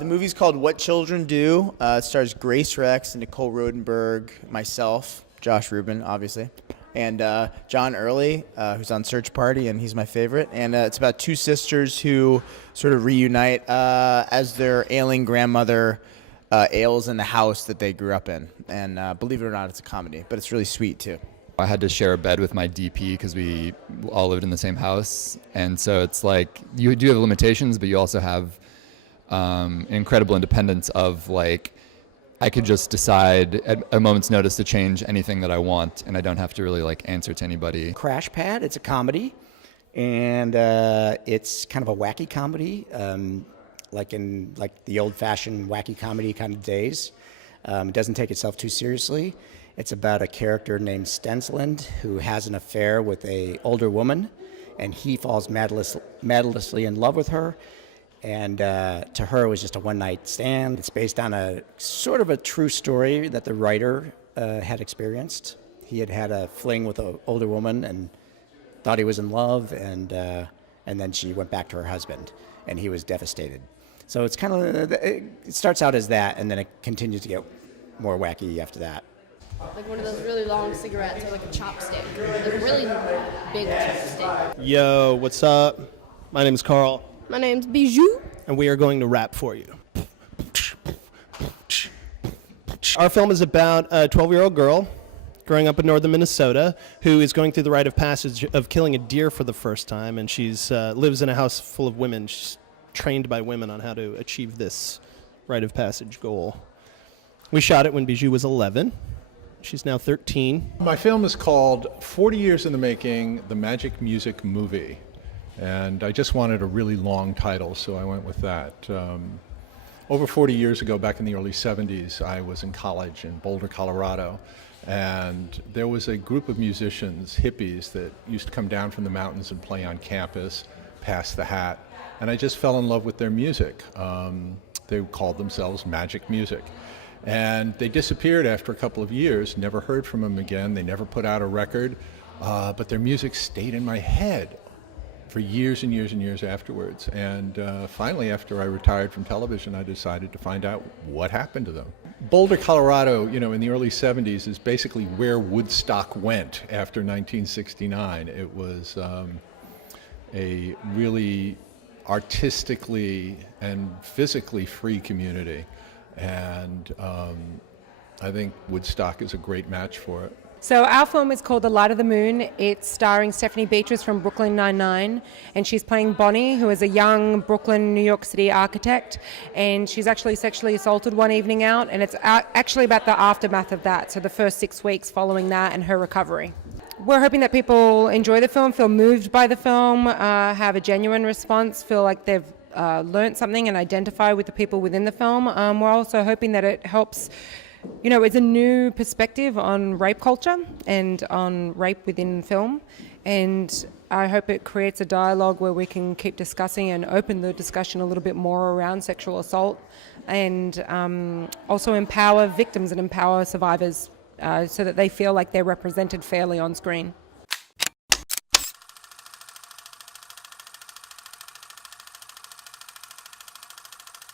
The movie's called What Children Do. It stars Grace Rex and Nicole Rodenberg, myself, Josh Rubin, obviously, and John Early, who's on Search Party, and he's my favorite. And it's about two sisters who sort of reunite as their ailing grandmother ails in the house that they grew up in. And believe it or not, it's a comedy, but it's really sweet, too. I had to share a bed with my DP because we all lived in the same house. And so it's like you do have limitations, but you also have incredible independence of like, I could just decide at a moment's notice to change anything that I want, and I don't have to really like answer to anybody. Crash Pad, it's a comedy, and it's kind of a wacky comedy, like in like the old-fashioned wacky comedy kind of days. It doesn't take itself too seriously. It's about a character named Stensland who has an affair with an older woman, and he falls madly in love with her. And to her, it was just a one-night stand. It's based on a sort of a true story that the writer had experienced. He had a fling with an older woman and thought he was in love, and then she went back to her husband, and he was devastated. So it's kind of, it starts out as that, and then it continues to get more wacky after that. Like one of those really long cigarettes or like a chopstick. Like a really big chopstick. Yo, what's up? My name's Carl. My name's Bijou. And we are going to rap for you. Our film is about a 12-year-old girl growing up in northern Minnesota who is going through the rite of passage of killing a deer for the first time, and she's lives in a house full of women. She's trained by women on how to achieve this rite of passage goal. We shot it when Bijou was 11. She's now 13. My film is called 40 Years in the Making, The Magic Music Movie. And I just wanted a really long title, so I went with that. Over 40 years ago, back in the early 70s, I was in college in Boulder, Colorado, and there was a group of musicians, hippies, that used to come down from the mountains and play on campus, pass the hat, and I just fell in love with their music. They called themselves Magic Music. And they disappeared after a couple of years, never heard from them again. They never put out a record, but their music stayed in my head for years and years and years afterwards. And finally, after I retired from television, I decided to find out what happened to them. Boulder, Colorado, in the early 70s is basically where Woodstock went after 1969. It was a really artistically and physically free community. And I think Woodstock is a great match for it. So our film is called The Light of the Moon. It's starring Stephanie Beatrice from Brooklyn Nine-Nine, and she's playing Bonnie, who is a young Brooklyn, New York City architect, and she's actually sexually assaulted one evening out, and it's actually about the aftermath of that, so the first 6 weeks following that and her recovery. We're hoping that people enjoy the film, feel moved by the film, have a genuine response, feel like they've learned something and identify with the people within the film. We're also hoping that it helps. It's a new perspective on rape culture and on rape within film, and I hope it creates a dialogue where we can keep discussing and open the discussion a little bit more around sexual assault, and also empower victims and empower survivors so that they feel like they're represented fairly on screen.